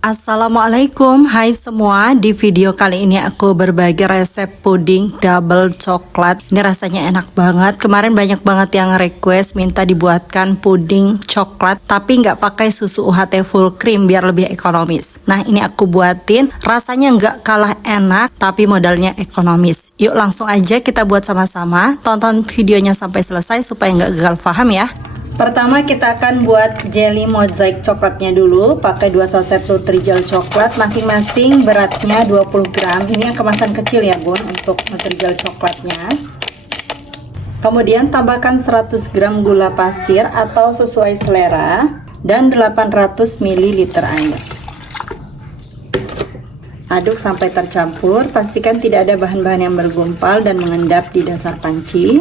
Assalamualaikum, hai semua. Di video kali ini aku berbagi resep puding double coklat. Ini rasanya enak banget. Kemarin banyak banget yang request minta dibuatkan puding coklat tapi nggak pakai susu UHT full cream biar lebih ekonomis. Nah, ini aku buatin. Rasanya nggak kalah enak tapi modalnya ekonomis. Yuk langsung aja kita buat sama-sama. Tonton videonya sampai selesai supaya nggak gagal paham ya. Pertama kita akan buat jelly mozaik coklatnya dulu. Pakai 2 saset Nutrijel coklat, masing-masing beratnya 20 gram. Ini yang kemasan kecil ya bun, untuk Nutrijel coklatnya. Kemudian tambahkan 100 gram gula pasir atau sesuai selera dan 800 ml air. Aduk sampai tercampur, pastikan tidak ada bahan-bahan yang bergumpal dan mengendap di dasar panci.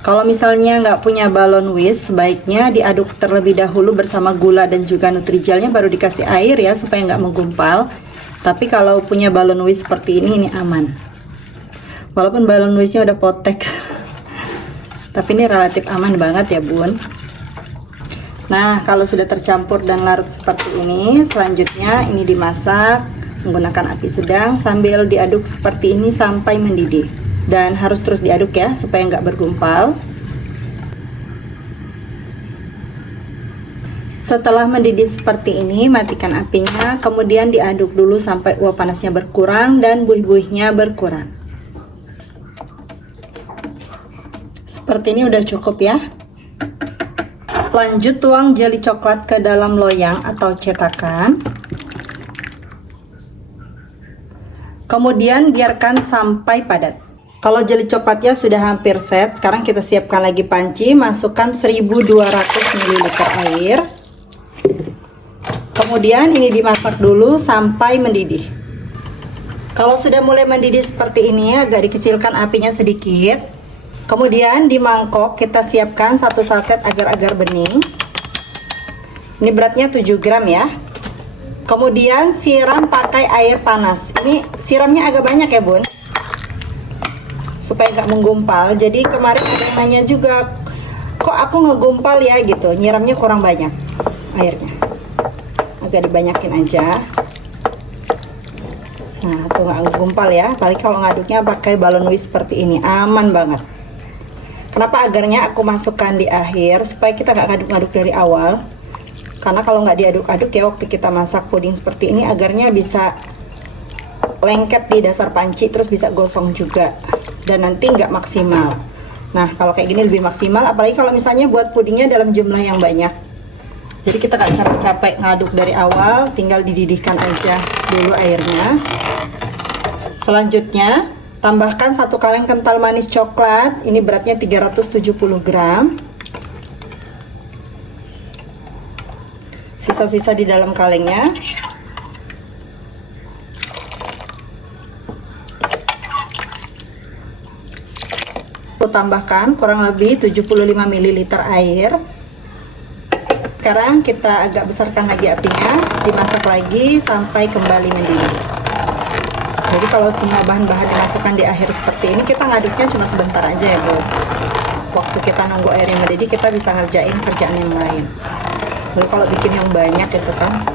Kalau misalnya nggak punya balon whisk, sebaiknya diaduk terlebih dahulu bersama gula dan juga nutrijelnya, baru dikasih air ya supaya nggak menggumpal. Tapi kalau punya balon whisk seperti ini aman. Walaupun balon whisknya udah potek, tapi ini relatif aman banget ya bun. Nah, kalau sudah tercampur dan larut seperti ini, selanjutnya ini dimasak menggunakan api sedang sambil diaduk seperti ini sampai mendidih. Dan harus terus diaduk ya supaya nggak bergumpal. Setelah mendidih seperti ini, matikan apinya, kemudian diaduk dulu sampai uap panasnya berkurang dan buih-buihnya berkurang. Seperti ini udah cukup ya. Lanjut tuang jelly coklat ke dalam loyang atau cetakan. Kemudian biarkan sampai padat. Kalau jelly coklatnya sudah hampir set, sekarang kita siapkan lagi panci, masukkan 1200 ml air. Kemudian ini dimasak dulu sampai mendidih. Kalau sudah mulai mendidih seperti ini, agak dikecilkan apinya sedikit. Kemudian di mangkok kita siapkan 1 saset agar-agar bening. Ini beratnya 7 gram ya. Kemudian siram pakai air panas. Ini siramnya agak banyak ya bun, supaya nggak menggumpal. Jadi kemarin ada yang nanya juga, kok aku ngegumpal ya gitu, nyiramnya kurang banyak airnya, agak dibanyakin aja. Nah tuh nggak ngegumpal ya, apalagi kalau ngaduknya pakai balon whisk seperti ini, aman banget. Kenapa agarnya aku masukkan di akhir, supaya kita nggak ngaduk-ngaduk dari awal. Karena kalau nggak diaduk-aduk ya waktu kita masak puding seperti ini, agarnya bisa lengket di dasar panci, terus bisa gosong juga dan nanti nggak maksimal. Nah kalau kayak gini lebih maksimal, apalagi kalau misalnya buat pudingnya dalam jumlah yang banyak. Jadi kita nggak capek-capek ngaduk dari awal, tinggal dididihkan aja dulu airnya. Selanjutnya tambahkan 1 kaleng kental manis coklat, ini beratnya 370 gram. Sisa-sisa di dalam kalengnya. Tambahkan kurang lebih 75 ml air. Sekarang kita agak besarkan lagi apinya, dimasak lagi sampai kembali mendidih. Jadi kalau semua bahan-bahan dimasukkan di akhir seperti ini, kita ngaduknya cuma sebentar aja ya bu. Waktu kita nunggu airnya mendidih, kita bisa ngerjain kerjaan yang lain. Jadi kalau bikin yang banyak gitu kan,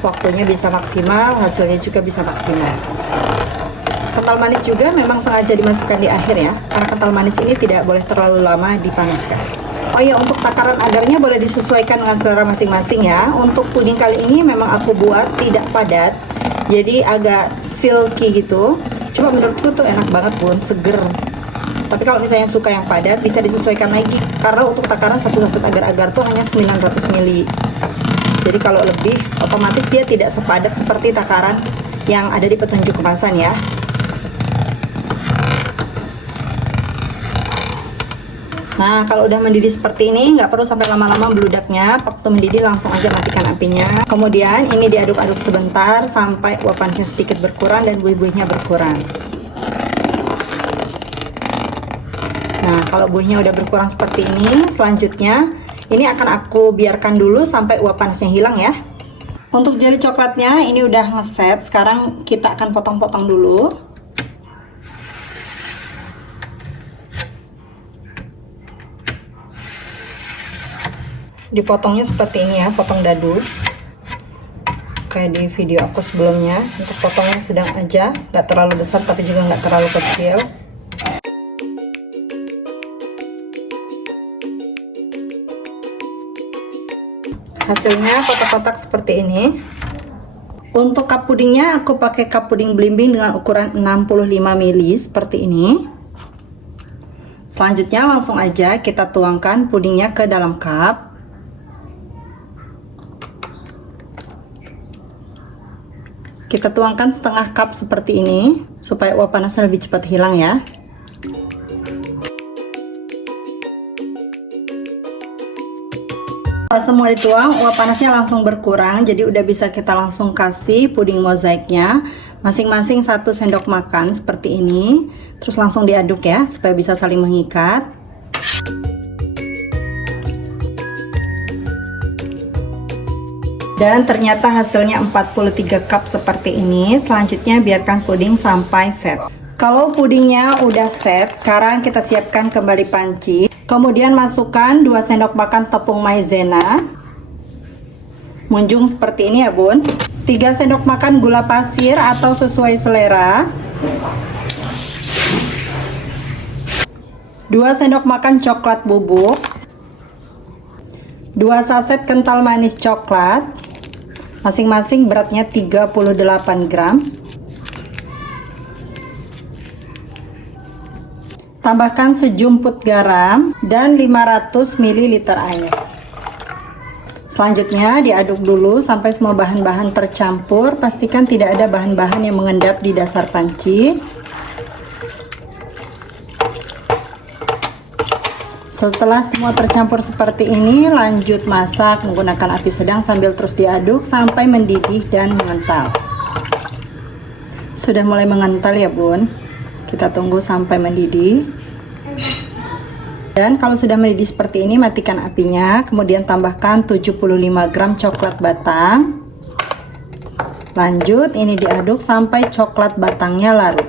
waktunya bisa maksimal, hasilnya juga bisa maksimal. Kental manis juga memang sengaja dimasukkan di akhir ya, karena kental manis ini tidak boleh terlalu lama dipanaskan. Oh ya, untuk takaran agarnya boleh disesuaikan dengan selera masing-masing ya. Untuk puding kali ini memang aku buat tidak padat, jadi agak silky gitu. Cuma menurutku tuh enak banget bun, seger. Tapi kalau misalnya suka yang padat, bisa disesuaikan lagi, karena untuk takaran 1 saset agar-agar tuh hanya 900 ml. Jadi kalau lebih, otomatis dia tidak sepadat seperti takaran yang ada di petunjuk kemasan ya. Nah kalau udah mendidih seperti ini, nggak perlu sampai lama-lama beludaknya. Waktu mendidih langsung aja matikan apinya. Kemudian ini diaduk-aduk sebentar sampai uap panasnya sedikit berkurang dan buih-buihnya berkurang. Nah kalau buihnya udah berkurang seperti ini, selanjutnya ini akan aku biarkan dulu sampai uap panasnya hilang ya. Untuk jelly coklatnya ini udah ngeset. Sekarang kita akan potong-potong dulu. Dipotongnya seperti ini ya, potong dadu. kayak di video aku sebelumnya. Untuk potongnya sedang aja, nggak terlalu besar tapi juga nggak terlalu kecil. Hasilnya kotak-kotak seperti ini. Untuk cup pudingnya aku pakai cup puding belimbing dengan ukuran 65 ml seperti ini. Selanjutnya langsung aja kita tuangkan pudingnya ke dalam cup. Kita tuangkan setengah cup seperti ini supaya uap panasnya lebih cepat hilang ya. Setelah semua dituang, uap panasnya langsung berkurang, jadi udah bisa kita langsung kasih puding mozaiknya masing-masing 1 sendok makan seperti ini. Terus langsung diaduk ya supaya bisa saling mengikat. Dan ternyata hasilnya 43 cup seperti ini. Selanjutnya biarkan puding sampai set. Kalau pudingnya udah set, sekarang kita siapkan kembali panci. Kemudian masukkan 2 sendok makan tepung maizena. Munjung seperti ini ya bun. 3 sendok makan gula pasir atau sesuai selera. 2 sendok makan coklat bubuk. 2 saset kental manis coklat. Masing-masing beratnya 38 gram. Tambahkan sejumput garam dan 500 ml air. Selanjutnya diaduk dulu sampai semua bahan-bahan tercampur. Pastikan tidak ada bahan-bahan yang mengendap di dasar panci. Setelah semua tercampur seperti ini, lanjut masak menggunakan api sedang sambil terus diaduk sampai mendidih dan mengental. Sudah mulai mengental ya bun, kita tunggu sampai mendidih. Dan kalau sudah mendidih seperti ini, matikan apinya, kemudian tambahkan 75 gram coklat batang. Lanjut ini diaduk sampai coklat batangnya larut.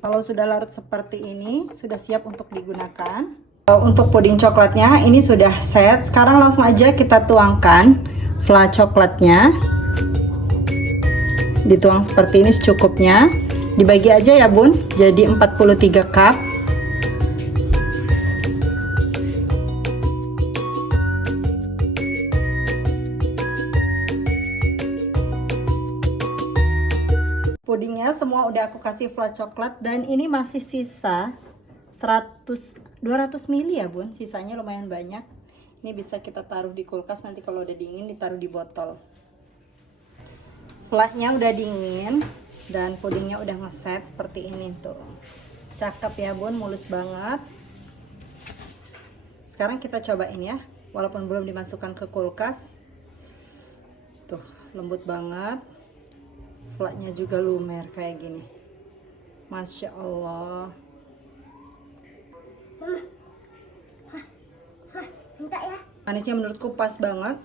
Kalau sudah larut seperti ini, sudah siap untuk digunakan. Untuk puding coklatnya ini sudah set. Sekarang langsung aja kita tuangkan fla coklatnya. Dituang seperti ini secukupnya. Dibagi aja ya bun, jadi 43 cup. Pudingnya semua udah aku kasih fla coklat dan ini masih sisa 200 ml ya bun, sisanya lumayan banyak. Ini bisa kita taruh di kulkas, nanti kalau udah dingin ditaruh di botol. Flanya udah dingin dan pudingnya udah ngeset seperti ini tuh. Cakep ya bun, mulus banget. Sekarang kita cobain ya, walaupun belum dimasukkan ke kulkas. Tuh, lembut banget. Flanya juga lumer kayak gini. Masya Allah. Minta ya. Manisnya menurutku pas banget.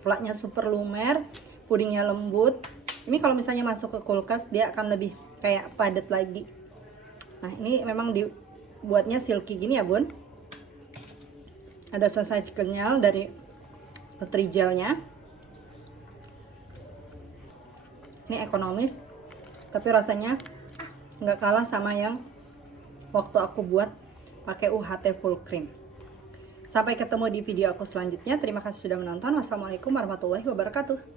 Flanya super lumer, pudingnya lembut. Ini kalau misalnya masuk ke kulkas dia akan lebih kayak padat lagi. Nah ini memang dibuatnya silky gini ya bun. Ada sensasi kenyal dari Nutrigelnya. Ini ekonomis, tapi rasanya nggak kalah sama yang waktu aku buat pakai UHT full cream. Sampai ketemu di video aku selanjutnya. Terima kasih sudah menonton. Wassalamualaikum warahmatullahi wabarakatuh.